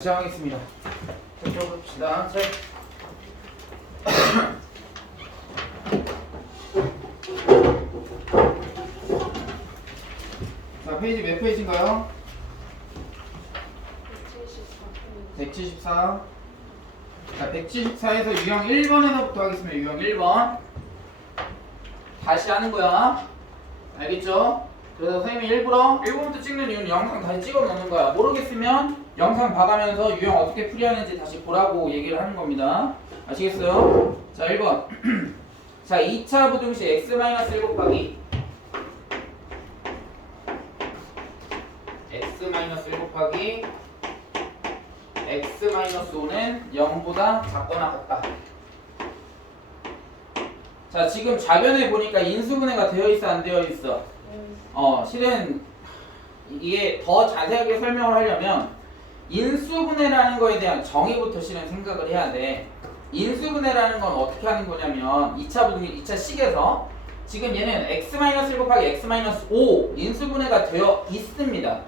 시작하겠습니다. 봅시다. 책. 자, 페이지 몇 페이지인가요? 174. 자, 174에서 유형 1번에서부터 하겠습니다. 유형 1번. 다시 하는 거야. 알겠죠? 그래서 선생님이 일부러 1번부터 찍는 이유는 영상 다시 찍어 놓는 거야. 모르겠으면 영상 봐가면서 유형 어떻게 풀이하는지 다시 보라고 얘기를 하는 겁니다. 아시겠어요? 자, 1번. 자, 2차 부등식 x-1 곱하기 x-1 곱하기 x-5는 0보다 작거나 같다. 자, 지금 좌변에 보니까 인수분해가 되어 있어, 안 되어 있어? 실은 이게 더 자세하게 설명을 하려면 인수분해라는 거에 대한 정의부터 실은 생각을 해야 돼. 인수분해라는 건 어떻게 하는 거냐면 2차 부등식, 2차 식에서 지금 얘는 x-1 곱하기 x-5 인수분해가 되어 있습니다.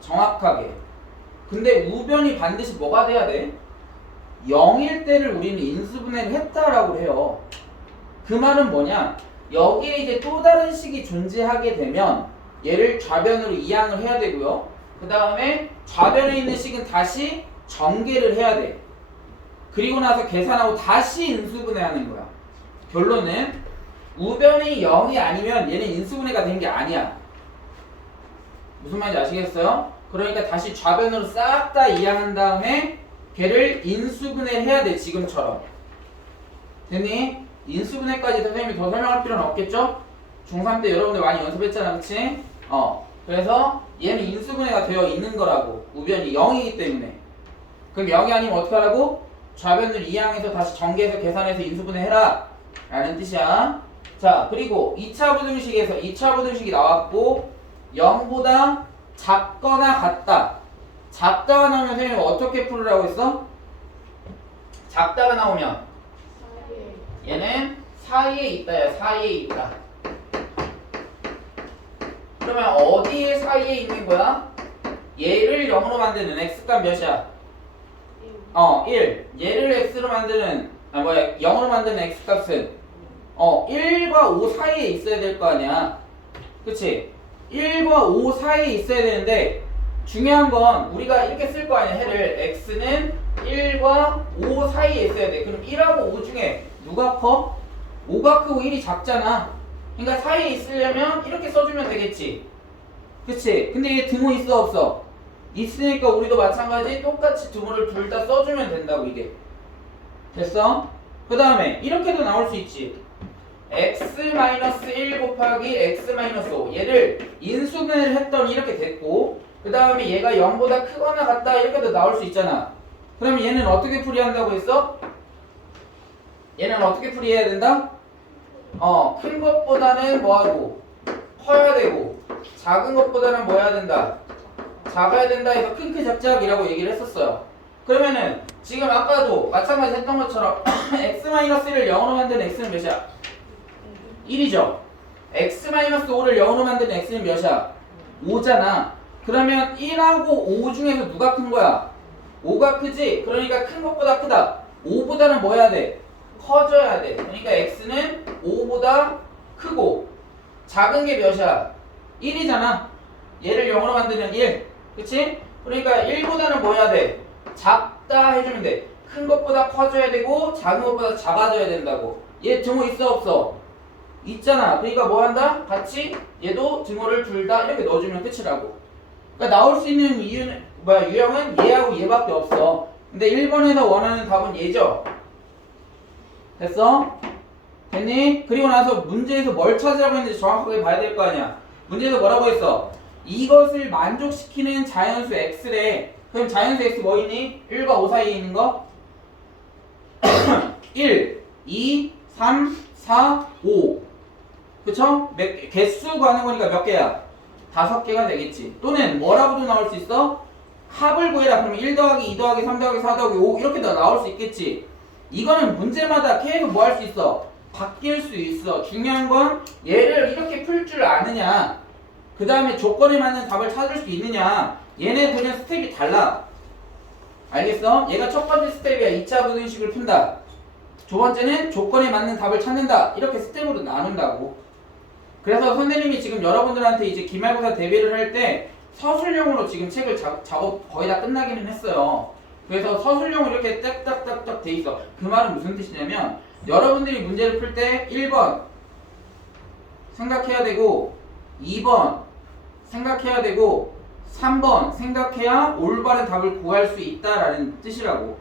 정확하게. 근데 우변이 반드시 뭐가 돼야 돼? 0일 때를 우리는 인수분해를 했다라고 해요. 그 말은 뭐냐? 여기에 이제 또 다른 식이 존재하게 되면 얘를 좌변으로 이항을 해야 되고요. 그 다음에 좌변에 있는 식은 다시 전개를 해야 돼. 그리고 나서 계산하고 다시 인수분해하는 거야. 결론은 우변이 0이 아니면 얘는 인수분해가 된 게 아니야. 무슨 말인지 아시겠어요? 그러니까 다시 좌변으로 싹 다 이항한 다음에 걔를 인수분해를 해야 돼. 지금처럼. 됐니? 인수분해까지 선생님이 더 설명할 필요는 없겠죠? 중3 때 여러분들 많이 연습했잖아, 그치? 그래서 얘는 인수분해가 되어 있는 거라고. 우변이 0이기 때문에. 그럼 0이 아니면 어떻게 하라고? 좌변을 이항해서 다시 전개해서 계산해서 인수분해 해라 라는 뜻이야. 자, 그리고 2차 부등식에서 2차 부등식이 나왔고 0보다 작거나 같다. 작다가 나오면 선생님이 어떻게 풀으라고 했어? 작다가 나오면 얘는 사이에 있다야. 사이에 있다. 그러면 어디에 사이에 있는 거야? 얘를 0으로 만드는 x값 몇이야? 1. 얘를 x로 만드는 0으로 만드는 x값은 1과 5 사이에 있어야 될 거 아니야. 그치? 1과 5 사이에 있어야 되는데 중요한 건 우리가 이렇게 쓸 거 아니야. 해를 x는 1과 5 사이에 있어야 돼. 그럼 1하고 5 중에 누가 커? 5가 크고 1이 작잖아. 그러니까 사이에 있으려면 이렇게 써주면 되겠지. 그치? 근데 얘 등호 있어 없어? 있으니까 우리도 마찬가지 똑같이 등호를 둘 다 써주면 된다고. 이게 됐어? 그 다음에 이렇게도 나올 수 있지. x-1 곱하기 x-5 얘를 인수분해를 했더니 이렇게 됐고 그 다음에 얘가 0보다 크거나 같다 이렇게도 나올 수 있잖아. 그럼 얘는 어떻게 풀이한다고 했어? 얘는 어떻게 풀이해야 된다? 큰 것보다는 뭐하고? 커야 되고 작은 것보다는 뭐 해야 된다? 작아야 된다 해서 큰 작작이라고 얘기를 했었어요. 그러면은 지금 아까도 마찬가지 했던 것처럼 x-1을 0으로 만드는 x는 몇이야? 1이죠. x-5를 0으로 만드는 x는 몇이야? 5잖아. 그러면 1하고 5 중에서 누가 큰 거야? 5가 크지? 그러니까 큰 것보다 크다. 5보다는 뭐 해야 돼? 커져야 돼. 그러니까 x는 5보다 크고 작은 게 몇이야? 1이잖아. 얘를 0으로 만들면 1. 그치? 그러니까 1보다는 뭐 해야 돼? 작다 해주면 돼. 큰 것보다 커져야 되고 작은 것보다 작아져야 된다고. 얘 등호 있어 없어? 있잖아. 그러니까 뭐 한다? 같이 얘도 등호를 둘 다 이렇게 넣어주면 끝이라고. 그러니까 나올 수 있는 이유는 유형은 얘하고 얘밖에 없어. 근데 1번에서 원하는 답은 얘죠. 됐어? 됐니? 그리고 나서 문제에서 뭘 찾으라고 했는지 정확하게 봐야 될 거 아니야. 문제에서 뭐라고 했어? 이것을 만족시키는 자연수 x래. 그럼 자연수 x 뭐 있니? 1과 5 사이에 있는 거? 1, 2, 3, 4, 5. 그쵸? 개수 구하는 거니까 몇 개야? 5개가 되겠지. 또는 뭐라고도 나올 수 있어? 합을 구해라. 그러면 1 더하기 2 더하기 3 더하기 4 더하기 5 이렇게 더 나올 수 있겠지. 이거는 문제마다 계속 뭐 할 수 있어? 바뀔 수 있어. 중요한 건 얘를 이렇게 풀 줄 아느냐 그 다음에 조건에 맞는 답을 찾을 수 있느냐 얘네들은 스텝이 달라. 알겠어? 얘가 첫 번째 스텝이야. 2차 부등식을 푼다. 두 번째는 조건에 맞는 답을 찾는다. 이렇게 스텝으로 나눈다고. 그래서 선생님이 지금 여러분들한테 이제 기말고사 대비를 할 때 서술형으로 지금 책을 작업 거의 다 끝나기는 했어요. 그래서 서술형으로 이렇게 딱딱딱딱 돼 있어. 그 말은 무슨 뜻이냐면 여러분들이 문제를 풀 때 1번 생각해야 되고 2번 생각해야 되고 3번 생각해야 올바른 답을 구할 수 있다라는 뜻이라고.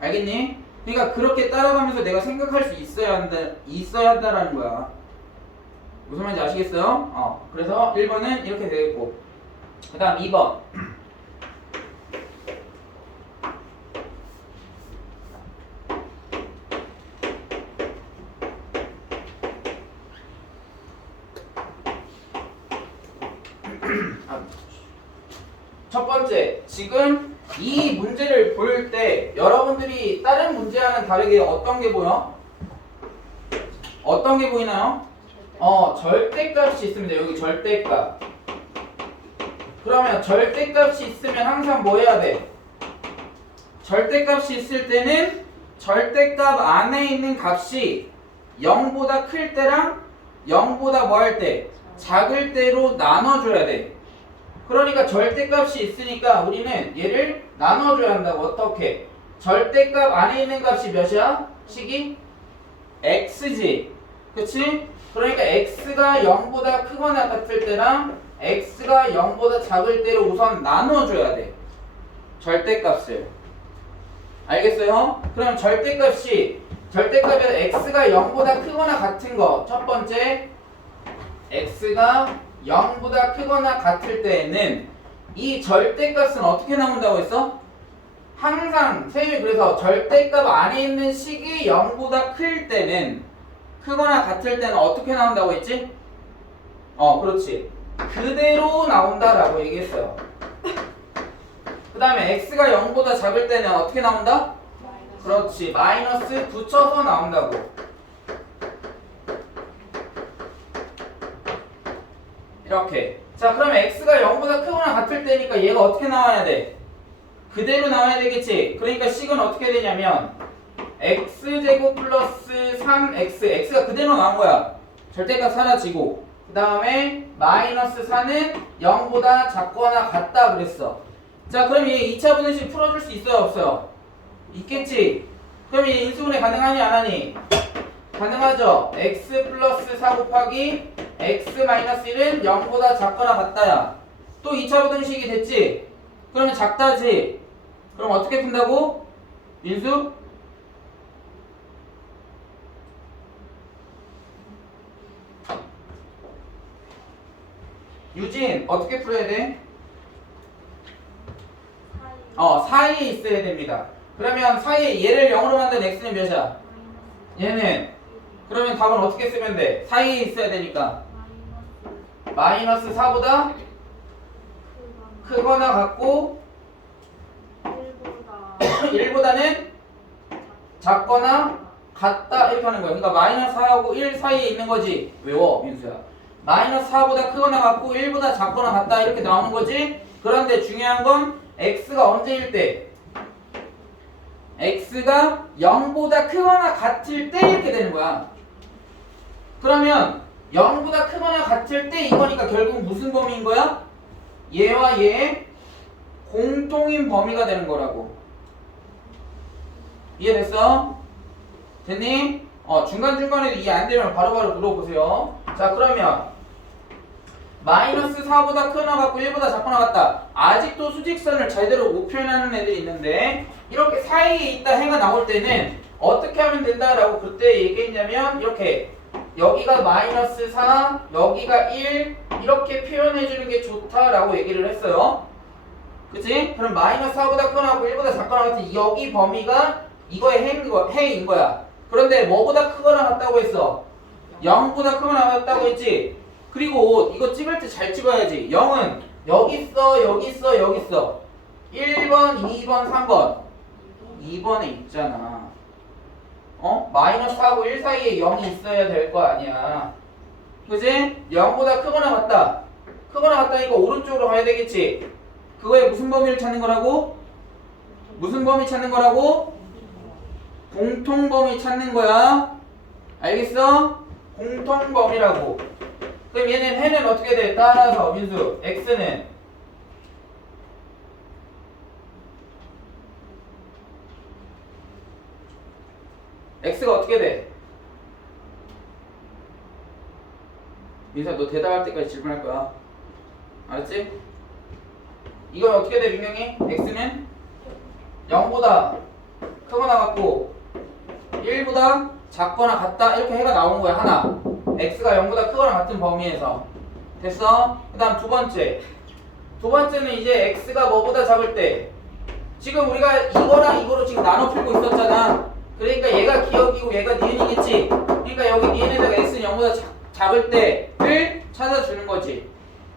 알겠니? 그러니까 그렇게 따라가면서 내가 생각할 수 있어야 한다라는 거야. 무슨 말인지 아시겠어요? 그래서 1번은 이렇게 되겠고, 그 다음 2번. 첫 번째, 지금 이 문제를 볼 때 여러분들이 다른 문제와는 다르게 어떤 게 보여? 어떤 게 보이나요? 절대값이 있으면 돼. 여기 절대값. 그러면 절대값이 있으면 항상 뭐 해야 돼? 절대값이 있을 때는 절대값 안에 있는 값이 0보다 클 때랑 0보다 뭐 할 때? 작을 때로 나눠줘야 돼. 그러니까 절대값이 있으니까 우리는 얘를 나눠줘야 한다고. 어떻게? 절대값 안에 있는 값이 몇이야? 식이? x지. 그치? 그러니까 x가 0보다 크거나 같을 때랑 x가 0보다 작을 때로 우선 나눠줘야 돼. 절대값을. 알겠어요? 그럼 절대값에서 x가 0보다 크거나 같은 거. 첫 번째, x가 0보다 크거나 같을 때에는 이 절대값은 어떻게 나온다고 했어? 항상 세율, 그래서 절대값 안에 있는 식이 0보다 클 때는, 크거나 같을 때는 어떻게 나온다고 했지? 그렇지. 그대로 나온다라고 얘기했어요. 그 다음에 x가 0보다 작을 때는 어떻게 나온다? 그렇지. 마이너스 붙여서 나온다고. 이렇게. 자, 그러면 x가 0보다 크거나 같을 때니까 얘가 어떻게 나와야 돼? 그대로 나와야 되겠지. 그러니까 식은 어떻게 되냐면 x제곱 플러스 3x, x가 그대로 나온 거야. 절대값 사라지고, 그 다음에 마이너스 4는 0보다 작거나 같다 그랬어. 자, 그럼 얘 2차 분식 풀어줄 수 있어요 없어요? 있겠지. 그럼 얘 인수분해 가능하니 안 하니? 가능하죠. x 플러스 4 곱하기 x 마이너스 1은 0보다 작거나 같다야. 또 2차 부등식이 됐지? 그러면 작다지? 그럼 어떻게 푼다고? 민수? 유진 어떻게 풀어야 돼? 사이에 있어야 됩니다. 그러면 사이에 얘를 0으로 만든 x는 몇이야? 얘는. 그러면 답은 어떻게 쓰면 돼? 사이에 있어야 되니까 마이너스 4보다 크거나 같고 1보다는 작거나 같다 이렇게 하는 거야. 그러니까 마이너스 4하고 1 사이에 있는 거지. 외워 민수야. 마이너스 4보다 크거나 같고 1보다 작거나 같다 이렇게 나오는 거지. 그런데 중요한 건 x가 언제일 때? x가 0보다 크거나 같을 때 이렇게 되는 거야. 그러면 0보다 크거나 같을 때 이거니까 결국 무슨 범위인 거야? 얘와 얘의 공통인 범위가 되는 거라고. 이해됐어? 됐니? 중간중간에 이해 안 되면 바로바로 물어보세요. 자, 그러면 마이너스 4보다 크거나 같고 1보다 작거나 같다. 아직도 수직선을 제대로 못 표현하는 애들이 있는데 이렇게 사이에 있다 해가 나올 때는 어떻게 하면 된다라고 그때 얘기했냐면 이렇게 여기가 마이너스 4, 여기가 1 이렇게 표현해주는 게 좋다라고 얘기를 했어요. 그치? 그럼 마이너스 4보다 크거나 같고 1보다 작거나 같은 여기 범위가 이거의 해인 거야. 그런데 뭐보다 크거나 같다고 했어? 0보다 크거나 같다고 했지? 그리고 이거 찍을 때 잘 찍어야지. 0은 여기 있어, 여기 있어, 여기 있어. 1번, 2번, 3번. 2번에 있잖아. 마이너스 4하고 1 사이에 0이 있어야 될 거 아니야. 그지? 0보다 크거나 같다. 크거나 같다니까 오른쪽으로 가야 되겠지. 그거의 무슨 범위를 찾는 거라고? 무슨 범위 찾는 거라고? 공통범위 찾는 거야. 알겠어? 공통범위라고. 그럼 얘는 해는 어떻게 돼? 따라서 민수 x는 x가 어떻게 돼? 민수야 너 대답할 때까지 질문할 거야. 알았지? 이건 어떻게 돼 민경이? x는 0보다 크거나 같고 1보다 작거나 같다 이렇게 해가 나온 거야 하나. x가 0보다 크거나 같은 범위에서. 됐어? 그 다음 두 번째는 이제 x가 뭐보다 작을 때 지금 우리가 이거랑 이거로 지금 나눠 풀고 있었잖아. 그러니까 얘가 기억이고 얘가 니은이겠지. 그러니까 여기 니은에다가 x는 0보다 작을 때를 찾아주는 거지.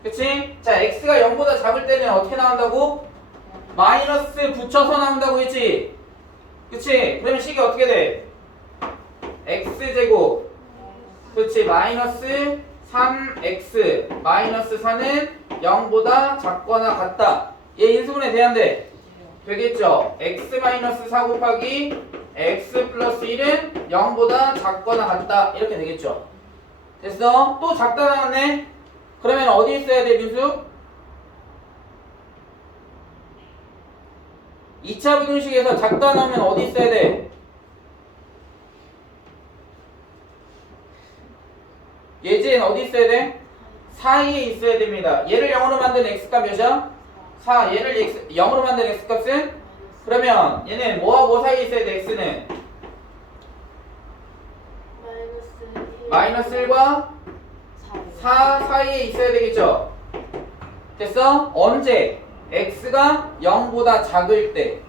그치? 자 x가 0보다 작을 때는 어떻게 나온다고? 마이너스 붙여서 나온다고 했지. 그치? 그러면 식이 어떻게 돼? x제곱 그치 마이너스 3x 마이너스 4는 0보다 작거나 같다. 얘 인수분해 돼안돼? 되겠죠? x 마이너스 4 곱하기 x 플러스 1은 0보다 작거나 같다 이렇게 되겠죠? 됐어? 또 작다 나왔네? 그러면 어디 있어야 돼 민수? 2차 분식에서 작다 나오면 어디 있어야 돼? 예제는 어디 있어야 돼? 사이에 있어야 됩니다. 얘를 0으로 만든 x값 몇이야? 4. 얘를 0으로 만든 x값은? 그러면 얘는 뭐와 뭐 사이에 있어야 돼? x는? 마이너스 1과 4 사이에 있어야 되겠죠? 됐어? 언제? x가 0보다 작을 때.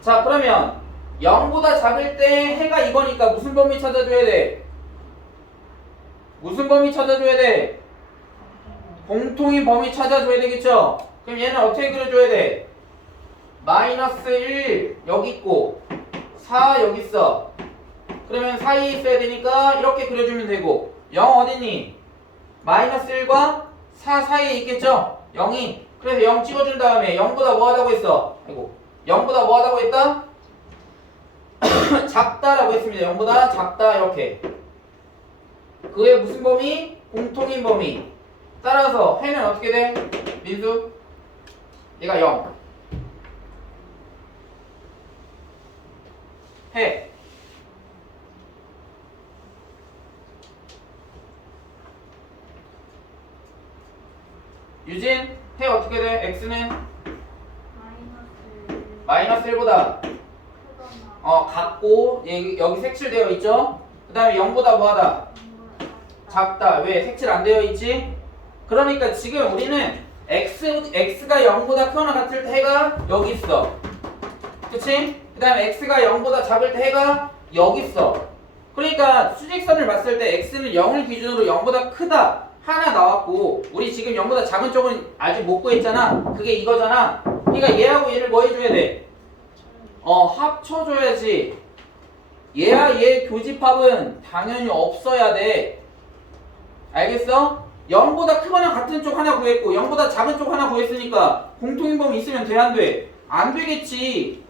자 그러면 0보다 작을 때 해가 이거니까 무슨 범위 찾아줘야 돼? 무슨 범위 찾아줘야 돼? 공통인 범위 찾아줘야 되겠죠? 그럼 얘는 어떻게 그려줘야 돼? 마이너스 1 여기 있고 4 여기 있어. 그러면 사이에 있어야 되니까 이렇게 그려주면 되고 0 어딨니? 마이너스 1과 4 사이에 있겠죠? 0이. 그래서 0 찍어준 다음에 0보다 뭐 하다고 했어? 아이고 0보다 뭐 하다고 했다? 작다라고 했습니다. 0보다 작다 이렇게. 그게 무슨 범위? 공통인 범위. 따라서 해는 어떻게 돼? 민수? 얘가 0. 해. 유진? 해 어떻게 돼? x는? 마이너스 1보다 같고 여기 색칠되어 있죠? 그 다음에 0보다 뭐하다? 작다. 왜? 색칠 안 되어 있지? 그러니까 지금 우리는 x가 0보다 크거나 같을 때 해가 여기 있어. 그치? 그 다음에 x가 0보다 작을 때 해가 여기 있어. 그러니까 수직선을 봤을 때 x는 0을 기준으로 0보다 크다 하나 나왔고 우리 지금 0보다 작은 쪽은 아직 못 구했잖아. 그게 이거잖아. 그러니까 얘하고 얘를 뭐 해줘야 돼? 합쳐줘야지. 얘와 얘 교집합은 당연히 없어야 돼. 알겠어? 0보다 크거나 같은 쪽 하나 구했고 0보다 작은 쪽 하나 구했으니까 공통인 범위 있으면 돼 안 돼? 안 되겠지.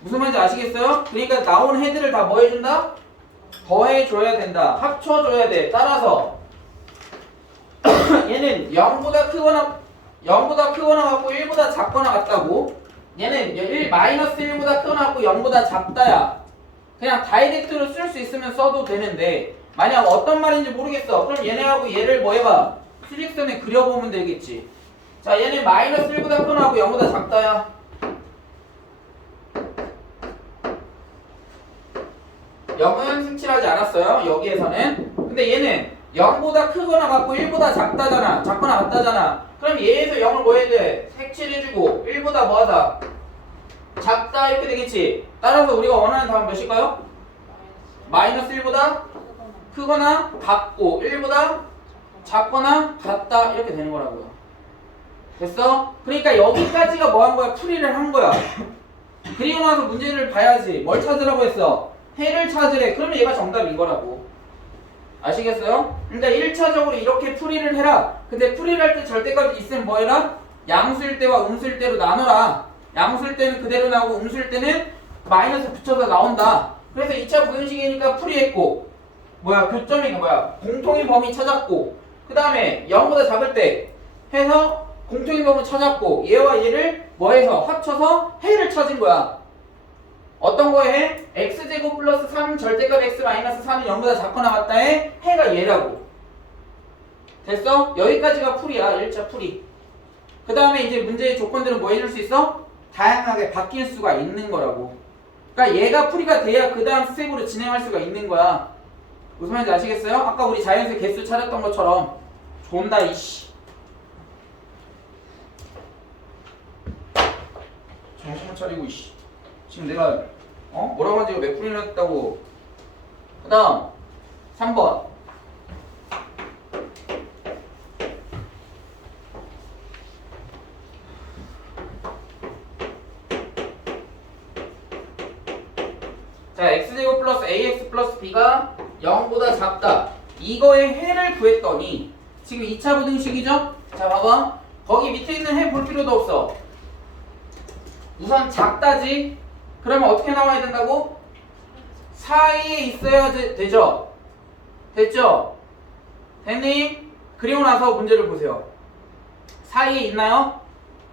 무슨 말인지 아시겠어요? 그러니까 나온 해들을 다 뭐 해준다? 더해줘야 된다. 합쳐줘야 돼. 따라서 얘는 0보다 크거나 같고 1보다 작거나 같다고. 얘는 마이너스 1보다 크거나 같고 0보다 작다야. 그냥 다이렉트로 쓸 수 있으면 써도 되는데 만약 어떤 말인지 모르겠어. 그럼 얘네하고 얘를 뭐 해봐? 수직선에 그려보면 되겠지. 자 얘는 마이너스 1보다 크거나 하고 0보다 작다야. 0은 색칠하지 않았어요. 여기에서는. 근데 얘는 0보다 크거나 같고 1보다 작다잖아. 작거나 같다잖아. 그럼 얘에서 0을 뭐 해야 돼? 색칠해주고 1보다 뭐하다? 작다 이렇게 되겠지. 따라서 우리가 원하는 답은 몇일까요? 마이너스 1보다 크거나 같고 1보다 작거나 같다 이렇게 되는 거라고요. 됐어? 그러니까 여기까지가 뭐 한 거야? 풀이를 한 거야. 그리고 나서 문제를 봐야지. 뭘 찾으라고 했어? 해를 찾으래. 그러면 얘가 정답인 거라고. 아시겠어요? 그러니까 1차적으로 이렇게 풀이를 해라. 근데 풀이를 할 때 절대값이 있으면 뭐 해라? 양수일 때와 음수일 때로 나눠라. 양수일 때는 그대로 나오고 음수일 때는 마이너스 붙여서 나온다. 그래서 2차 부등식이니까 풀이했고 교점이 공통인 범위 찾았고 그 다음에 0보다 작을 때 해서 공통인 범위 찾았고 얘와 얘를 해서 합쳐서 해를 찾은 거야. 어떤 거에 해? x제곱 플러스 3 절대값 x 마이너스 3이 0보다 작거나 같다에 해가 얘라고. 됐어? 여기까지가 풀이야. 1차 풀이. 그 다음에 이제 문제의 조건들은 뭐 해줄 수 있어? 다양하게 바뀔 수가 있는 거라고. 그러니까 얘가 풀이가 돼야 그 다음 스텝으로 진행할 수가 있는 거야. 무슨 말인지 아시겠어요? 아까 우리 자연수의 개수 찾았던 것처럼 존나 이씨 정신을 차리고 이씨 지금 내가 뭐라고 하는지 몇 풀이나 했다고. 그 다음 3번 자, x제곱 플러스 ax 플러스 b가 0보다 작다. 이거의 해를 구했더니 지금 2차 부등식이죠? 자, 봐봐. 거기 밑에 있는 해 볼 필요도 없어. 우선 작다지? 그러면 어떻게 나와야 된다고? 사이에 있어야 되죠? 됐죠? 됐니? 그리고 나서 문제를 보세요. 사이에 있나요?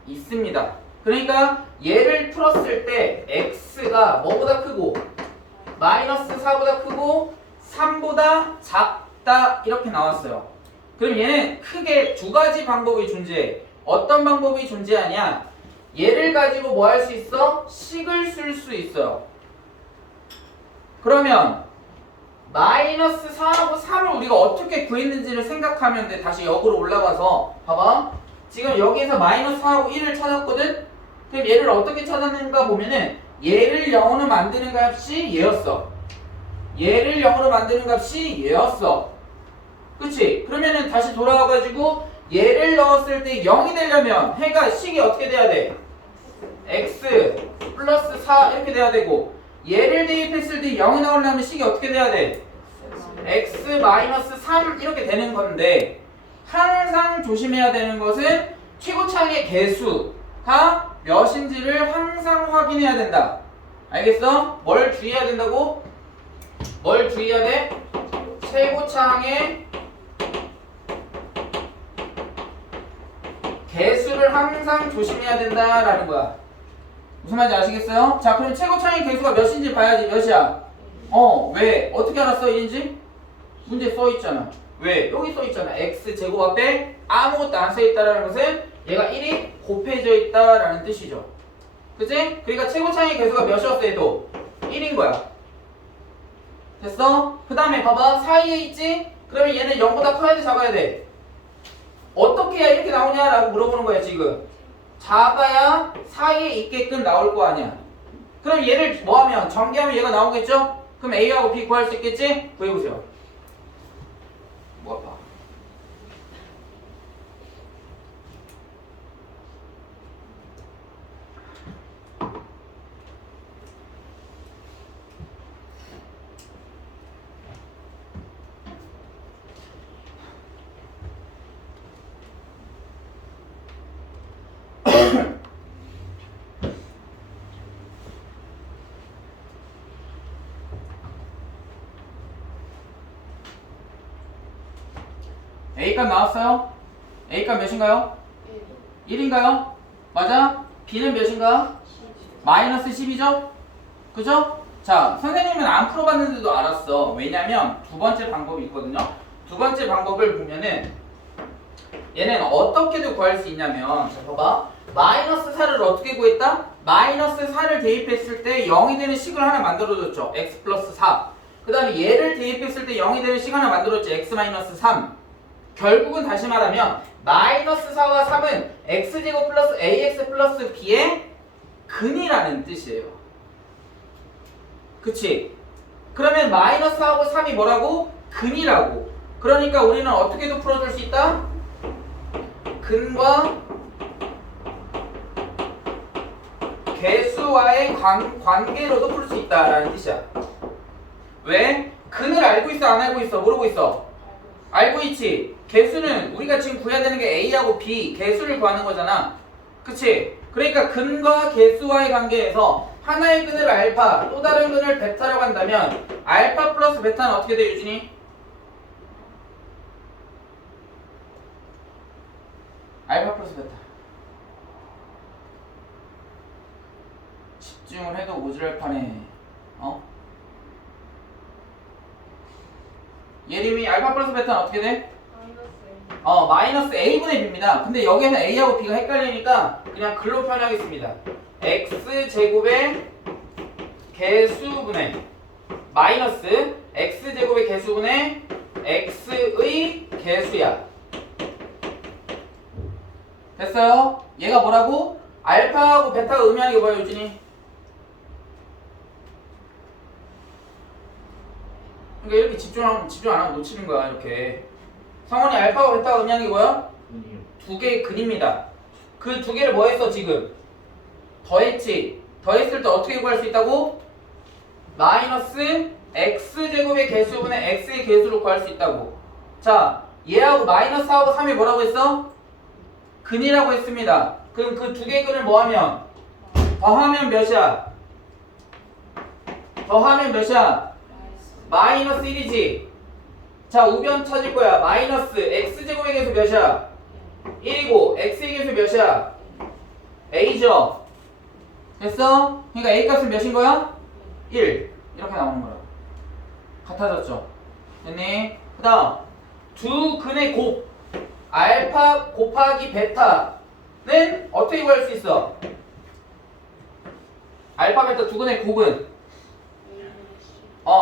있습니다. 그러니까 얘를 풀었을 때 x가 뭐보다 크고 마이너스 4보다 크고 3보다 작다 이렇게 나왔어요. 그럼 얘는 크게 두 가지 방법이 존재해. 어떤 방법이 존재하냐? 얘를 가지고 뭐 할 수 있어? 식을 쓸 수 있어요. 그러면 마이너스 4하고 3을 우리가 어떻게 구했는지를 생각하면 돼. 다시 역으로 올라가서 봐봐. 지금 여기에서 마이너스 4하고 1을 찾았거든? 그럼 얘를 어떻게 찾았는가 보면은 얘를 0으로 만드는 값이 얘였어. 얘를 0으로 만드는 값이 얘였어. 그치? 그러면은 다시 돌아와가지고 얘를 넣었을 때 0이 되려면 해가 식이 어떻게 돼야 돼? x 플러스 4 이렇게 돼야 되고 얘를 대입했을 때 0이 나오려면 식이 어떻게 돼야 돼? x 마이너스 3 이렇게 되는 건데 항상 조심해야 되는 것은 최고차의 개수가 몇인지를 항상 확인해야 된다. 알겠어? 뭘 주의해야 된다고? 뭘 주의해야 돼? 최고차의 개수를 항상 조심해야 된다라는 거야. 무슨 말인지 아시겠어요? 자, 그럼 최고차의 개수가 몇인지 봐야지. 몇이야? 왜? 어떻게 알았어? 1인지? 문제 써있잖아. 왜? 여기 써있잖아. x제곱 앞에 아무것도 안 써있다라는 것은 얘가 1이 곱해져 있다라는 뜻이죠. 그치? 그러니까 최고차의 개수가 몇이었어 해도 1인 거야. 됐어? 그 다음에 봐봐. 사이에 있지? 그러면 얘는 0보다 커야 돼 작아야 돼? 어떻게 해야 이렇게 나오냐라고 물어보는 거야 지금. 작아야 사이에 있게끔 나올 거 아니야. 그럼 얘를 뭐하면 전개하면 얘가 나오겠죠? 그럼 A하고 B 구할 수 있겠지? 구해보세요. 뭐 아파? A값 나왔어요? A값 몇인가요? 1인가요? 맞아? B는 몇인가? 마이너스 10이죠? 그죠? 자, 선생님은 안 풀어봤는데도 알았어. 왜냐면 두 번째 방법이 있거든요. 두 번째 방법을 보면은 얘는 어떻게도 구할 수 있냐면, 자, 봐봐. 마이너스 4를 어떻게 구했다? 마이너스 4를 대입했을 때 0이 되는 식을 하나 만들어줬죠. x 플러스 4. 그 다음에 얘를 대입했을 때 0이 되는 식 하나 만들었죠. x 마이너스 3. 결국은 다시 말하면 마이너스 4와 3은 x제곱 플러스 ax 플러스 b의 근이라는 뜻이에요. 그치? 그러면 마이너스 4하고 3이 뭐라고? 근이라고. 그러니까 우리는 어떻게도 풀어줄 수 있다? 근과 개수와의 관계로도 풀 수 있다라는 뜻이야. 왜? 근을 알고 있어 안 알고 있어? 모르고 있어? 알고 있지? 개수는 우리가 지금 구해야 되는 게 A하고 B 개수를 구하는 거잖아. 그치? 그러니까 근과 개수와의 관계에서 하나의 근을 알파, 또 다른 근을 베타라고 한다면 알파 플러스 베타는 어떻게 돼, 유진이? 알파 플러스 베타. 집중을 해도 모자랄 판에 예림이 알파 플러스 베타는 어떻게 돼? 마이너스 a분의 b입니다. 근데 여기에서 a하고 b가 헷갈리니까 그냥 글로 표현하겠습니다. x제곱의 개수분의 마이너스 x제곱의 개수분의 x의 개수야. 됐어요? 얘가 뭐라고? 알파하고 베타가 의미하는 게 뭐야, 유진이? 그러니까 이렇게 집중 안 하면 놓치는 거야, 이렇게. 성원이 알파하고 베타가 의미하는 게 뭐야? 두 개의 근입니다. 그 두 개를 뭐 했어, 지금? 더했지. 더했을 때 어떻게 구할 수 있다고? 마이너스 x제곱의 개수분의 x의 개수로 구할 수 있다고. 자, 얘하고 마이너스하고 3이 뭐라고 했어? 근이라고 했습니다. 그럼 그 두 개의 근을 뭐하면? 더하면 몇이야? 더하면 몇이야? 마이너스 1이지. 자, 우변 찾을 거야. 마이너스 x제곱의 개수 몇이야? 1이고 x의 개수 몇이야? a죠. 됐어? 그러니까 a 값은 몇인 거야? 1. 이렇게 나오는 거야. 같아졌죠? 됐니? 그 다음 두 근의 곱 알파 곱하기 베타는 어떻게 구할 수 있어? 알파 베타 두 근의 곱은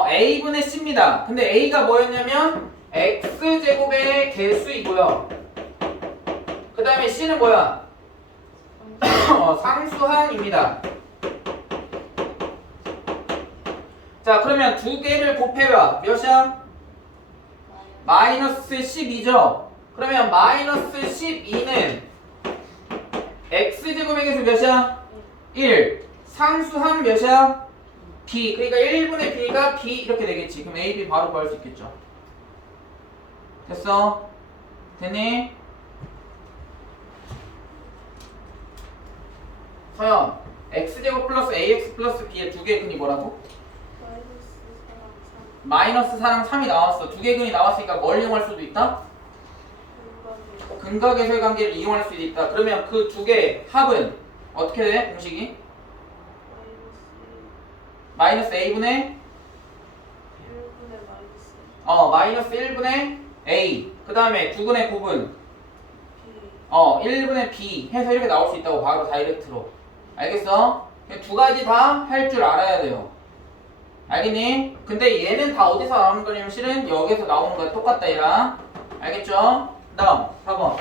a분의 c입니다. 근데 a가 뭐였냐면 x제곱의 개수이고요. 그 다음에 c는 뭐야? 상수항입니다. 자, 그러면 두 개를 곱해봐. 몇이야? 마이너스 12죠? 그러면 마이너스 12는 x제곱의 개수 몇이야? 1. 상수항 몇이야? b. 그러니까 1분의 b가 b 이렇게 되겠지. 그럼 a, b 바로 구할 수 있겠죠. 됐어? 됐니? 서연, x제곱 플러스 ax 플러스 b의 두 개의 근이 뭐라고? 마이너스 4랑 3이 나왔어. 두 개의 근이 나왔으니까 뭘 이용할 수도 있다? 근과 계수의 관계를 이용할 수도 있다. 그러면 그 두 개의 합은 어떻게 돼? 공식이? 마이너스 a분의 마이너스 1분의 a. 그 다음에 두 근의 곱은 1분의 b 해서 이렇게 나올 수 있다고. 바로 다이렉트로. 알겠어? 두 가지 다 할 줄 알아야 돼요. 알겠니? 근데 얘는 다 어디서 나오는 거냐면 실은 여기서 나오는 거야. 똑같다 얘랑. 알겠죠? 다음 4번.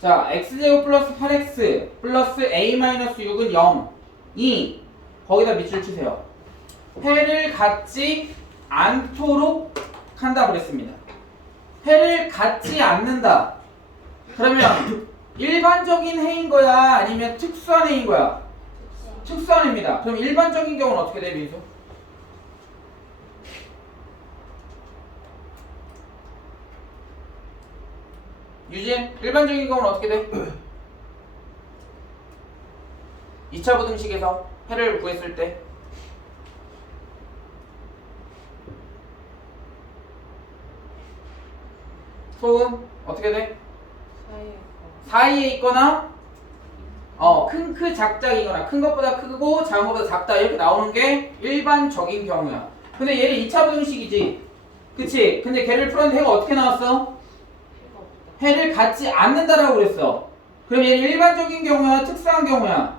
자, x제곱 플러스 8x 플러스 a-6은 0. 2. 거기다 밑줄 치세요. 해를 갖지 않도록 한다 그랬습니다. 해를 갖지 않는다. 그러면 일반적인 해인 거야? 아니면 특수한 해인 거야? 특수한 해입니다. 그럼 일반적인 경우는 어떻게 돼, 민수? 유진, 일반적인 경우는 어떻게 돼? 2차 부등식에서 해를 구했을 때 소음 어떻게 돼? 사이에 있거나 큰 크 작작이거나 큰 것보다 크고 작은 것보다 작다 이렇게 나오는 게 일반적인 경우야. 근데 얘를 2차 부등식이지. 그치? 근데 걔를 풀었는데 해가 어떻게 나왔어? 해를 갖지 않는다라고 그랬어. 그럼 얘는 일반적인 경우야? 특수한 경우야?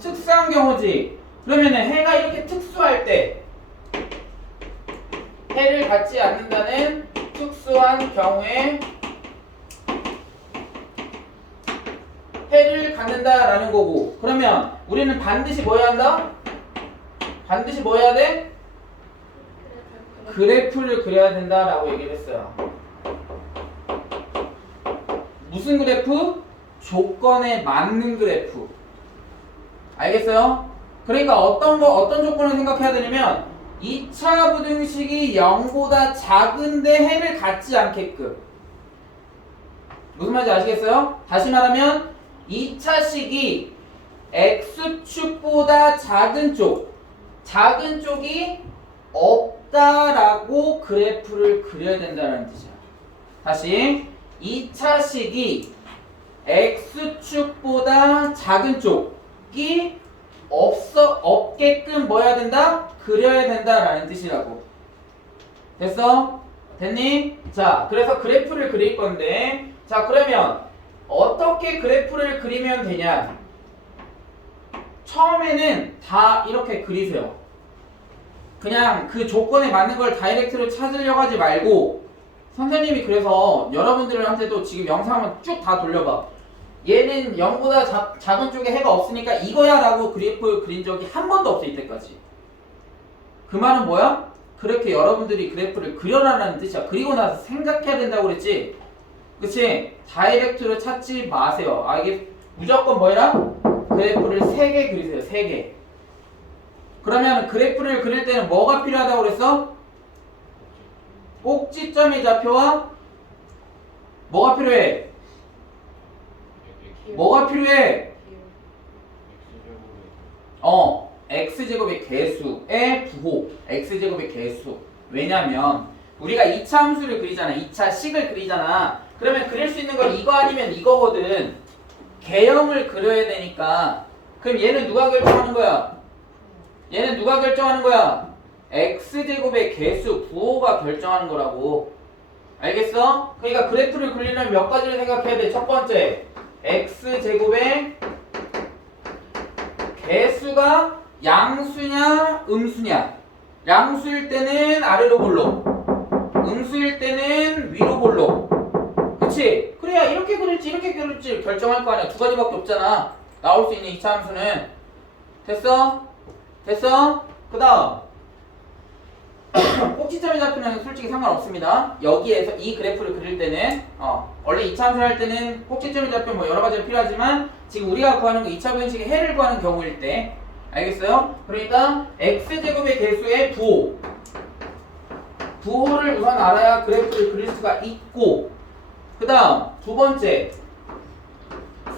특수한 경우지. 그러면은 해가 이렇게 특수할 때 해를 갖지 않는다는 특수한 경우에 해를 갖는다라는 거고, 그러면 우리는 반드시 뭐 해야 한다? 반드시 뭐 해야 돼? 그래프를 그려야 된다라고 얘기를 했어요. 무슨 그래프? 조건에 맞는 그래프. 알겠어요? 그러니까 어떤 조건을 생각해야 되냐면 2차 부등식이 0보다 작은데 해를 갖지 않게끔. 무슨 말인지 아시겠어요? 다시 말하면 2차식이 x축보다 작은 쪽이 없다라고 그래프를 그려야 된다는 뜻이야. 다시 2차식이 x축보다 작은 쪽이 없게끔 뭐 해야 된다? 그려야 된다라는 뜻이라고. 됐어? 됐니? 자, 그래서 그래프를 그릴 건데, 자, 그러면 어떻게 그래프를 그리면 되냐? 처음에는 다 이렇게 그리세요. 그냥 그 조건에 맞는 걸 다이렉트로 찾으려고 하지 말고, 선생님이 그래서 여러분들한테도 지금 영상 한번 쭉 다 돌려봐. 얘는 0보다 작은 쪽에 해가 없으니까 이거야 라고 그래프 그린 적이 한 번도 없어, 이때까지. 그 말은 뭐야? 그렇게 여러분들이 그래프를 그려라라는 뜻이야. 그리고 나서 생각해야 된다고 그랬지? 그치? 다이렉트로 찾지 마세요. 아, 이게 무조건 뭐라? 그래프를 3개 그리세요. 3개. 그러면 그래프를 그릴 때는 뭐가 필요하다고 그랬어? 꼭지점의 좌표와 뭐가 필요해? 뭐가 필요해? x제곱의 개수의 부호. x제곱의 개수. 왜냐면 우리가 2차 함수를 그리잖아. 2차식을 그리잖아. 그러면 그릴 수 있는 걸 이거 아니면 이거거든. 개형을 그려야 되니까. 그럼 얘는 누가 결정하는 거야? 얘는 누가 결정하는 거야? x제곱의 개수, 부호가 결정하는 거라고. 알겠어? 그러니까 그래프를 그리려면 몇 가지를 생각해야 돼. 첫 번째, x제곱의 개수가 양수냐 음수냐. 양수일 때는 아래로 볼록, 음수일 때는 위로 볼록. 그치? 그래야 이렇게 그릴지 이렇게 그릴지 결정할 거 아니야. 두 가지밖에 없잖아. 나올 수 있는 2차 함수는. 됐어? 됐어? 그 다음 꼭지점의 좌표는 솔직히 상관없습니다. 여기에서 이 그래프를 그릴 때는 원래 2차 함수를 할 때는 꼭지점의 좌표 뭐 여러 가지가 필요하지만 지금 우리가 구하는 거 2차 부등식의 해를 구하는 경우일 때. 알겠어요? 그러니까 x제곱의 개수의 부호를 우선 알아야 그래프를 그릴 수가 있고, 그 다음 두 번째,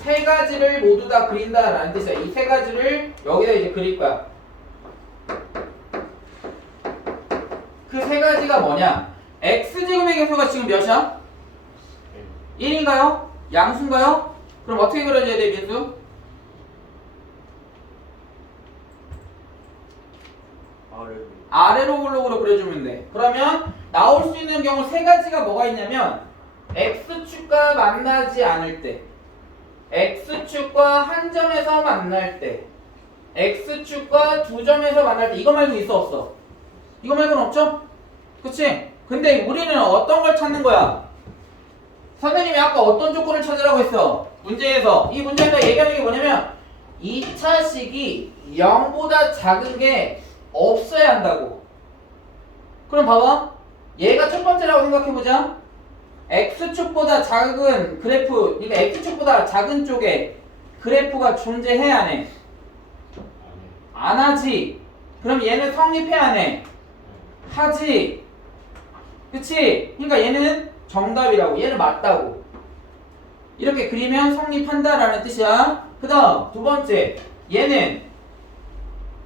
세 가지를 모두 다 그린다라는 뜻이야. 이 세 가지를 여기다 이제 그릴 거야. 그 세 가지가 뭐냐? x제곱의 개수가 지금 몇이야? 1인가요? 양수인가요? 그럼 어떻게 그려줘야 돼, 민수? 아래로 볼록으로 그려주면 돼. 그러면 나올 수 있는 경우 세 가지가 뭐가 있냐면 x축과 만나지 않을 때, x축과 한 점에서 만날 때, x축과 두 점에서 만날 때. 이거 말고 있어 없어? 이거 말고는 없죠? 그치? 근데 우리는 어떤 걸 찾는 거야? 선생님이 아까 어떤 조건을 찾으라고 했어? 문제에서. 이 문제에서 얘기하는 게 뭐냐면 2차식이 0보다 작은 게 없어야 한다고. 그럼 봐봐. 얘가 첫 번째라고 생각해보자. x축보다 작은 그래프, 그러니까 x축보다 작은 쪽에 그래프가 존재해 안 해? 안 하지. 그럼 얘는 성립해 안 해? 하지. 그치? 그러니까 얘는 정답이라고, 얘는 맞다고. 이렇게 그리면 성립한다라는 뜻이야. 그 다음 두 번째, 얘는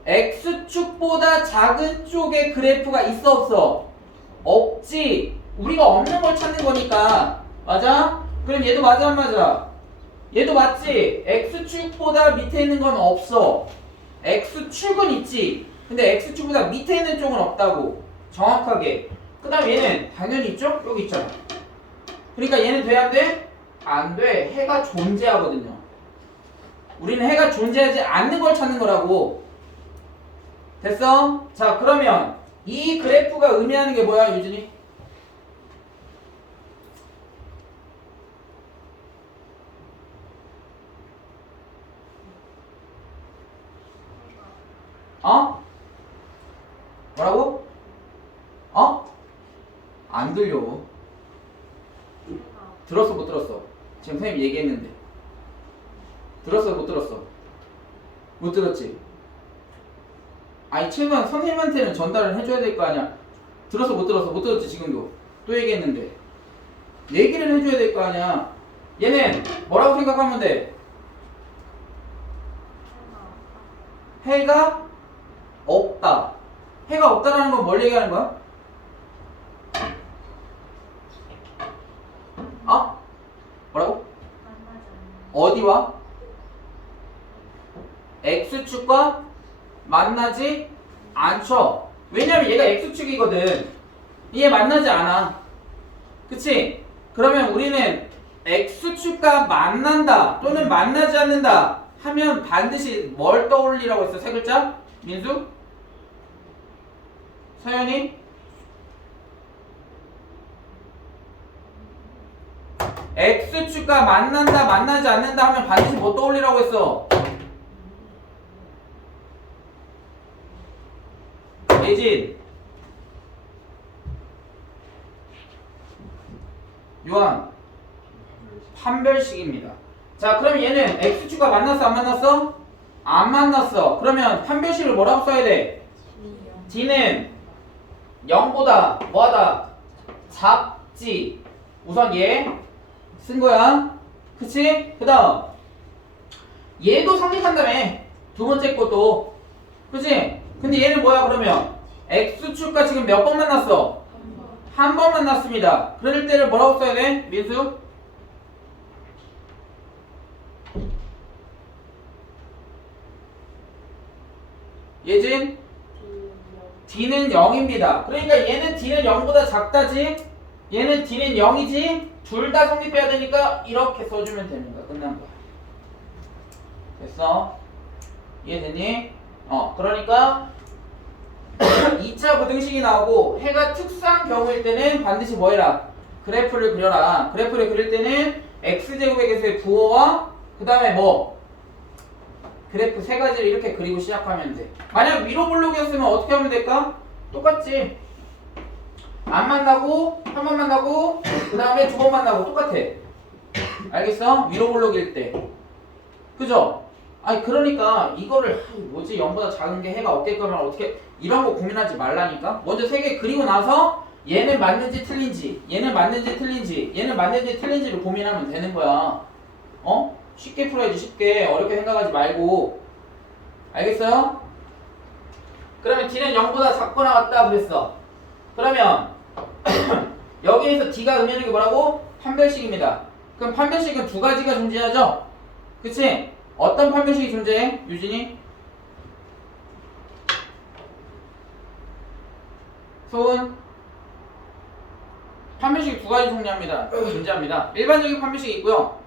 x축보다 작은 쪽에 그래프가 있어 없어? 없지. 우리가 없는 걸 찾는 거니까. 맞아? 그럼 얘도 맞아 안 맞아? 얘도 맞지? x축보다 밑에 있는 건 없어. x축은 있지. 근데 x축보다 밑에 있는 쪽은 없다고. 정확하게. 그 다음 얘는 당연히 있죠? 여기 있잖아. 그러니까 얘는 돼 안 돼? 안 돼. 해가 존재하거든요. 우리는 해가 존재하지 않는 걸 찾는 거라고. 됐어? 자, 그러면 이 그래프가 의미하는 게 뭐야, 유진이? 어? 뭐라고? 어? 안 들려. 들었어 못 들었어? 지금 선생님 얘기했는데. 들었어 못 들었어? 못 들었지? 아니 최소한 선생님한테는 전달을 해줘야 될 거 아니야. 들었어 못 들었어? 못 들었지 지금도. 또 얘기했는데. 얘기를 해줘야 될 거 아니야. 얘는 뭐라고 생각하면 돼? 해가 없다. 해가 없다라는 건 뭘 얘기하는 거야? 어? 뭐라고? 어디와? X축과 만나지 않죠. 왜냐면 얘가 X축이거든. 얘 만나지 않아. 그치? 그러면 우리는 X축과 만난다 또는 만나지 않는다 하면 반드시 뭘 떠올리라고 했어? 세 글자? 민수? 서연이? X축과 만난다 만나지 않는다 하면 반드시 뭐 떠올리라고 했어? 예진 요한 판별식입니다. 자 그럼 얘는 X축과 만났어 안 만났어? 안 만났어. 그러면 판별식을 뭐라고 써야 돼? D는 0보다 뭐하다? 작지. 우선 얘 쓴 거야. 그치? 그 다음 얘도 성립한다며. 두 번째 것도. 그치? 근데 얘는 뭐야 그러면? X축과 지금 몇 번 만났어? 한 번 만났습니다. 그럴 때를 뭐라고 써야 돼? 민수? 예진? D는 0입니다. 그러니까 얘는 D는 0보다 작다지? 얘는 D는 0이지? 둘 다 성립해야 되니까 이렇게 써주면 되는 거야. 끝난 거야. 됐어? 이해됐니? 그러니까 2차 부등식이 나오고 해가 특수한 경우일 때는 반드시 뭐 해라? 그래프를 그려라. 그래프를 그릴 때는 x제곱의 개수의 부호와 그 다음에 뭐? 그래프 세 가지를 이렇게 그리고 시작하면 돼. 만약 위로 블록이었으면 어떻게 하면 될까? 똑같지. 안 만나고 한 번 만나고 그 다음에 두 번 만나고 똑같아. 알겠어? 위로 블록일 때. 그죠? 아니 그러니까 이거를 뭐지 0보다 작은 게 해가 없게끔 하면 어떻게 이런 거 고민하지 말라니까. 먼저 세 개 그리고 나서 얘는 맞는지 틀린지 얘는 맞는지 틀린지 얘는 맞는지 틀린지를 고민하면 되는 거야. 쉽게 풀어야지. 쉽게 어렵게 생각하지 말고. 알겠어요? 그러면 D는 0보다 작거나 같다 그랬어. 그러면 여기에서 D가 의미하는 게 뭐라고? 판별식입니다. 그럼 판별식은 두 가지가 존재하죠? 그치? 어떤 판별식이 존재해? 유진이? 소은? 판별식이 두 가지 존재합니다. 일반적인 판별식이 있고요.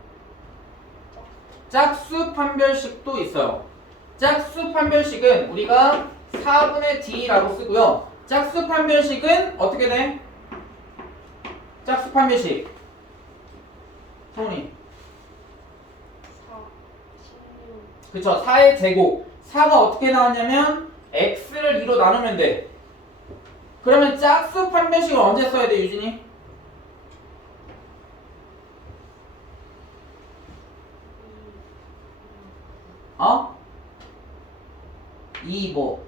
짝수 판별식도 있어요. 짝수 판별식은 우리가 4분의 D라고 쓰고요. 짝수 판별식은 어떻게 돼? 짝수 판별식. 성훈이. 그쵸. 4의 제곱. 4가 어떻게 나왔냐면 x를 2로 나누면 돼. 그러면 짝수 판별식을 언제 써야 돼, 유진이? 어? 2 뭐?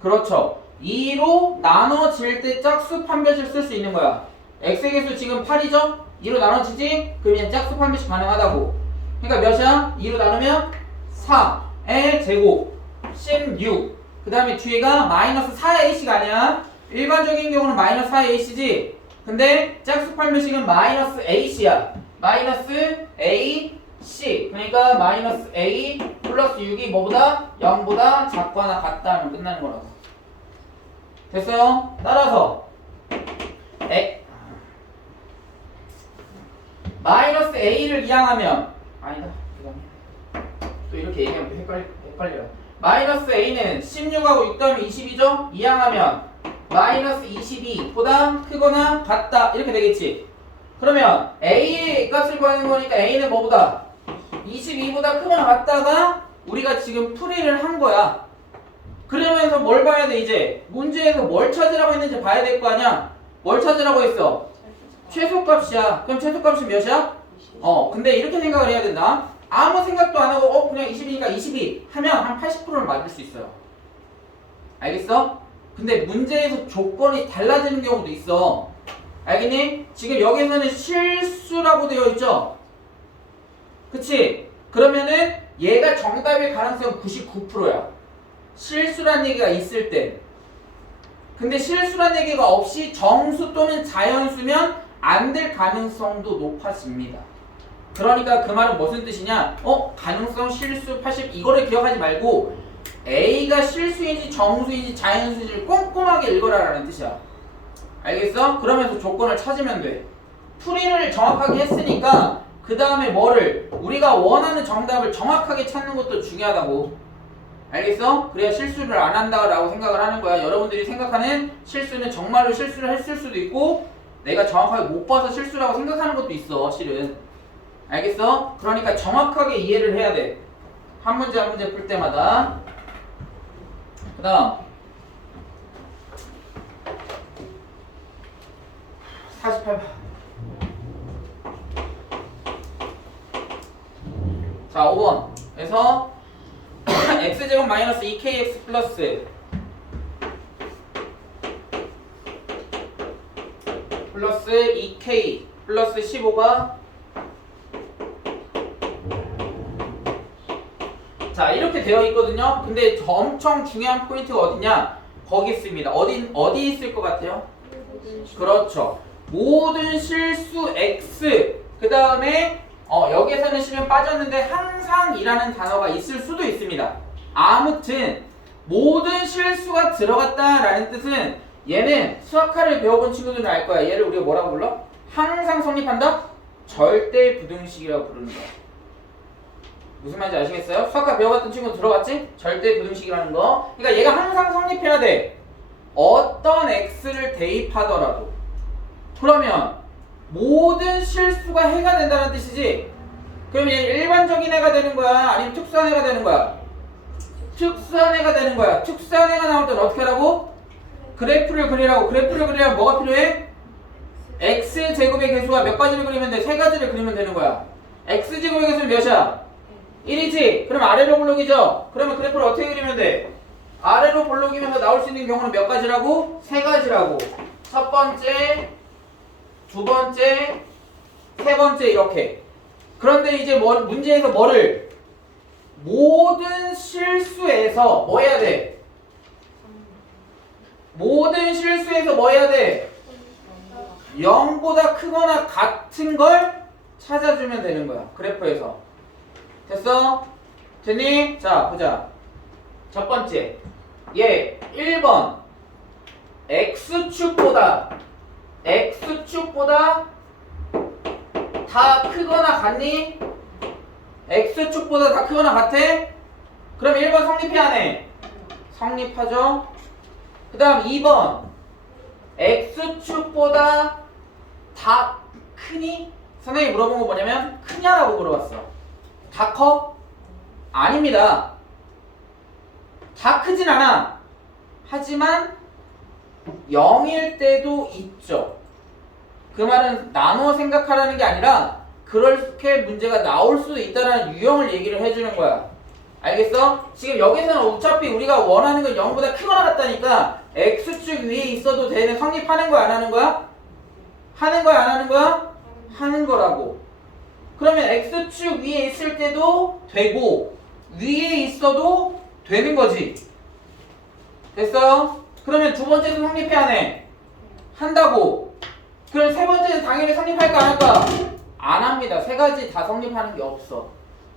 그렇죠. 2로 나눠질 때 짝수 판별식 쓸 수 있는 거야. x의 개수 지금 8이죠? 2로 나눠지지? 그러면 짝수 판별식 가능하다고. 그러니까 몇이야? 2로 나누면 4의 제곱 16. 그 다음에 뒤에가 마이너스 4ac가 아니야. 일반적인 경우는 마이너스 4ac지. 근데 짝수 판별식은 마이너스 ac야. 마이너스 ac. 그러니까 마이너스 a 플러스 6이 뭐보다? 0보다 작거나 같다 하면 끝나는 거라고. 됐어요? 따라서 마이너스 a를 이항하면 아니다. 또 이렇게 얘기하면 또 헷갈려요. 마이너스 a는 16하고 6 더하면 20이죠? 이항하면 마이너스 22보다 크거나 같다 이렇게 되겠지. 그러면 a의 값을 구하는 거니까 a는 뭐보다? 22보다 크거나 같다가 우리가 지금 풀이를 한 거야. 그러면서 뭘 봐야 돼 이제? 문제에서 뭘 찾으라고 했는지 봐야 될 거 아니야? 뭘 찾으라고 했어? 최소값이야. 그럼 최소값이 몇이야? 근데 이렇게 생각을 해야 된다. 아무 생각도 안 하고 그냥 20이니까 22 하면 한 80%는 맞을 수 있어요. 알겠어? 근데 문제에서 조건이 달라지는 경우도 있어. 알겠니? 지금 여기서는 실수라고 되어 있죠? 그치? 그러면은 얘가 정답일 가능성은 99%야. 실수란 얘기가 있을 때. 근데 실수란 얘기가 없이 정수 또는 자연수면 안 될 가능성도 높아집니다. 그러니까 그 말은 무슨 뜻이냐? 가능성 실수 80 이거를 기억하지 말고 A가 실수인지 정수인지 자연수인지를 꼼꼼하게 읽어라 라는 뜻이야. 알겠어? 그러면서 조건을 찾으면 돼. 풀이를 정확하게 했으니까 그 다음에 뭐를 우리가 원하는 정답을 정확하게 찾는 것도 중요하다고. 알겠어? 그래야 실수를 안 한다라고 생각을 하는 거야. 여러분들이 생각하는 실수는 정말로 실수를 했을 수도 있고 내가 정확하게 못 봐서 실수라고 생각하는 것도 있어 실은. 알겠어? 그러니까 정확하게 이해를 해야 돼. 한 문제 한 문제 풀 때마다. 그 다음 48번. 자 5번에서 x제곱 마이너스 2kx 플러스 2k 플러스 15가 자 이렇게 되어 있거든요. 근데 엄청 중요한 포인트가 어디냐? 거기 있습니다. 어디 있을 것 같아요? 그렇죠. 모든 실수 x 그 다음에 여기에서는 실은 빠졌는데 항상이라는 단어가 있을 수도 있습니다. 아무튼 모든 실수가 들어갔다라는 뜻은 얘는 수학화를 배워본 친구들은 알 거야. 얘를 우리가 뭐라고 불러? 항상 성립한다? 절대 부등식이라고 부르는 거야. 무슨 말인지 아시겠어요? 수학과 배워봤던 친구 들어봤지? 절대 부등식이라는 거. 그러니까 얘가 항상 성립해야 돼. 어떤 x를 대입하더라도. 그러면 모든 실수가 해가 된다는 뜻이지? 그럼 얘 일반적인 애가 되는 거야? 아니면 특수한 애가 되는 거야? 특수한 애가 되는 거야. 특수한 애가 나올 때는 어떻게 하라고? 그래프를 그리라고. 그래프를 그리려면 뭐가 필요해? x제곱의 개수가 몇 가지를 그리면 돼? 세 가지를 그리면 되는 거야. x제곱의 개수는 몇이야? 1이지? 그럼 아래로 볼록이죠? 그러면 그래프를 어떻게 그리면 돼? 아래로 볼록이면서 나올 수 있는 경우는 몇 가지라고? 세 가지라고. 첫 번째, 두 번째, 세 번째 이렇게. 그런데 이제 문제에서 뭐를? 모든 실수에서 뭐 해야 돼? 모든 실수에서 뭐 해야 돼? 0보다 크거나 같은 걸 찾아주면 되는 거야. 그래프에서. 됐어? 됐니? 자, 보자. 첫 번째. 얘 1번. X축보다 다 크거나 같니? X축보다 다 크거나 같아? 그럼 1번 성립해 안 해? 성립하죠? 그 다음 2번 X축보다 다 크니? 선생님이 물어본 거 뭐냐면 크냐라고 물어봤어. 다 커? 아닙니다. 다 크진 않아. 하지만 0일 때도 있죠. 그 말은 나눠 생각하라는 게 아니라 그렇게 문제가 나올 수도 있다는 유형을 얘기를 해주는 거야. 알겠어? 지금 여기서는 어차피 우리가 원하는 건 0보다 크거나 같다니까 X축 위에 있어도 되는 성립하는 거야 안 하는 거야? 하는 거야 안 하는 거야? 하는 거라고. 그러면 X축 위에 있을 때도 되고 위에 있어도 되는 거지. 됐어요? 그러면 두 번째도 성립해 안 해? 한다고. 그럼 세 번째는 당연히 성립할까 안 할까? 안 합니다. 세 가지 다 성립하는 게 없어.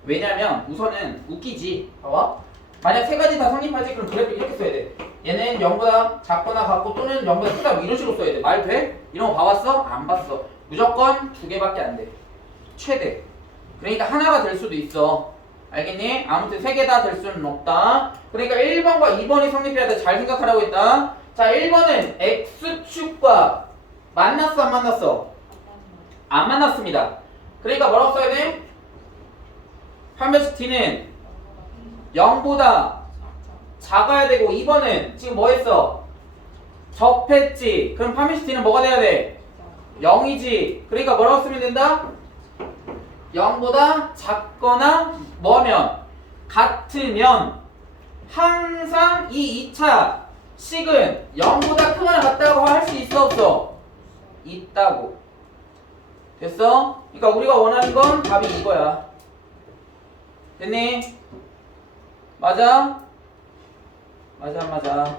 왜냐면 우선은 웃기지. 봐봐. 만약 세 가지 다 성립하지 그럼 그래프 이렇게 써야 돼. 얘는 0보다 작거나 같고 또는 0보다 크다 이런 식으로 써야 돼. 말 돼? 이런 거 봐봤어? 안 봤어. 무조건 두 개밖에 안 돼. 최대. 그러니까 하나가 될 수도 있어. 알겠니? 아무튼 세 개 다 될 수는 없다. 그러니까 1번과 2번이 성립해야 돼. 잘 생각하라고 했다. 자, 1번은 X축과 만났어 안 만났어? 안 만났습니다. 그러니까 뭐라고 써야 돼? 판별식 D는 0보다 작아야 되고 2번은 지금 뭐 했어? 접했지. 그럼 판별식 D는 뭐가 돼야 돼? 0이지. 그러니까 뭐라고 쓰면 된다? 0보다 작거나 뭐면 같으면 항상 이 2차 식은 0보다 크거나 같다고 할 수 있어 없어? 있다고. 됐어? 그러니까 우리가 원하는 건 답이 이거야. 됐니? 맞아? 맞아 안 맞아?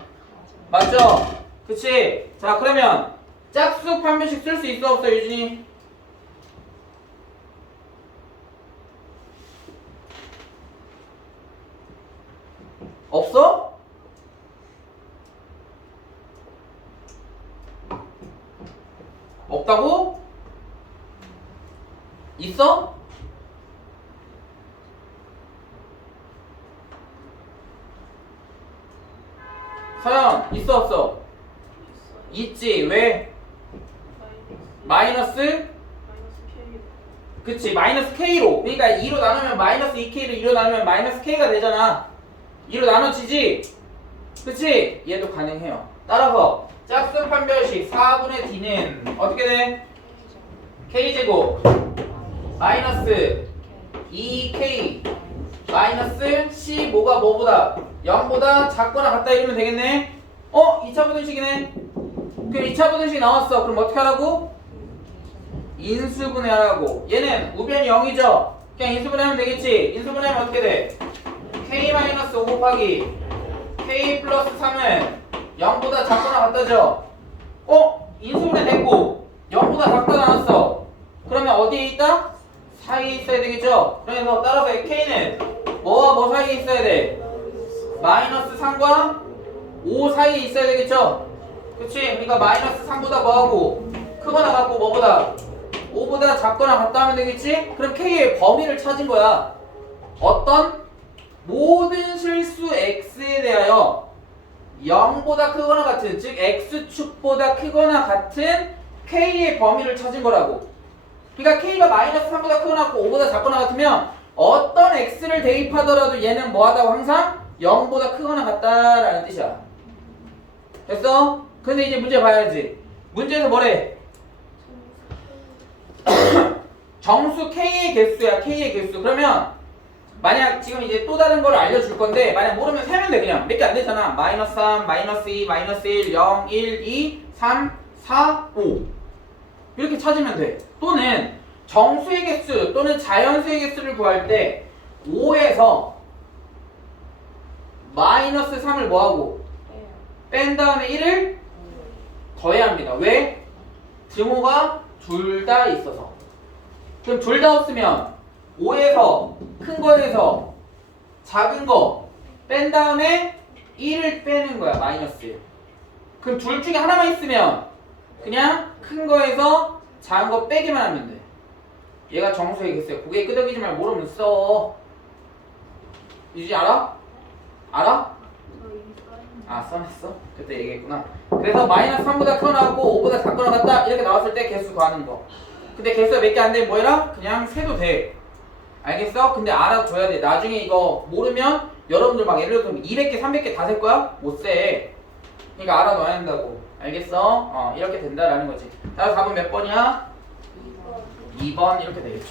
맞죠? 그치? 자 그러면 짝수 판별식 쓸 수 있어 없어 유진이? 없어? 없다고? 있어? 서연 있어 없어? 있지. 왜? 마이너스? 그치 마이너스 K로. 그러니까 2로 나누면 마이너스 2K로 2로 나누면 마이너스 K가 되잖아. 2로 나눠지지? 그치? 얘도 가능해요. 따라서 짝수 판별식 4분의 D는 어떻게 돼? K제곱 마이너스 2K 마이너스 15가 뭐보다? 0보다 작거나 같다 이러면 되겠네? 2차 부등식이네? 그럼 2차 부등식 나왔어. 그럼 어떻게 하라고? 인수분해 하라고. 얘는 우변이 0이죠? 그냥 인수분해하면 되겠지? 인수분해하면 어떻게 돼? K-5 곱하기 K 플러스 3은 0보다 작거나 같다죠? 인수분해 됐고 0보다 작다 나왔어. 그러면 어디에 있다? 사이에 있어야 되겠죠? 그래서 따라서 K는 뭐와 뭐 사이에 있어야 돼? 마이너스 3과 5 사이에 있어야 되겠죠? 그치? 그러니까 마이너스 3보다 뭐하고? 크거나 같고 뭐보다? 5보다 작거나 같다 하면 되겠지? 그럼 K의 범위를 찾은 거야. 어떤? 모든 실수 X에 대하여 0보다 크거나 같은, 즉 X축보다 크거나 같은 K의 범위를 찾은 거라고. 그러니까 K가 마이너스 3보다 크거나 같고 5보다 작거나 같으면 어떤 X를 대입하더라도 얘는 뭐하다고 항상 0보다 크거나 같다라는 뜻이야. 됐어? 근데 이제 문제 봐야지. 문제에서 뭐래? 정수 K의 개수야. K의 개수. 그러면 만약 지금 이제 또 다른 걸 알려줄 건데 만약 모르면 세면 돼. 그냥 몇 개 안 되잖아. 마이너스 3, 마이너스 2, 마이너스 1, 0, 1, 2, 3, 4, 5 이렇게 찾으면 돼. 또는 정수의 개수 또는 자연수의 개수를 구할 때 5에서 마이너스 3을 뭐하고? 뺀 다음에 1을 더해야 합니다. 왜? 등호가 둘 다 있어서. 그럼 둘 다 없으면 5에서 큰 거에서 작은 거 뺀 다음에 1을 빼는 거야. 마이너스 1. 그럼 둘 중에 하나만 있으면 그냥 큰 거에서 작은 거 빼기만 하면 돼. 얘가 정수의 개수야. 고개 끄덕이지 말고 모르면 써. 유지 알아? 알아? 아 써놨어? 그때 얘기했구나. 그래서 마이너스 3보다 크거나 같고 5보다 작거나 같다 이렇게 나왔을 때 개수 구하는 거. 근데 개수가 몇 개 안 되면 뭐 해라? 그냥 세도 돼. 알겠어? 근데 알아줘야 돼. 나중에 이거 모르면 여러분들 막 예를 들면 200개 300개 다 셀 거야? 못 세. 그러니까 알아둬야 한다고. 알겠어? 이렇게 된다라는 거지. 따라서 답은 몇 번이야? 2번 이렇게 되겠죠.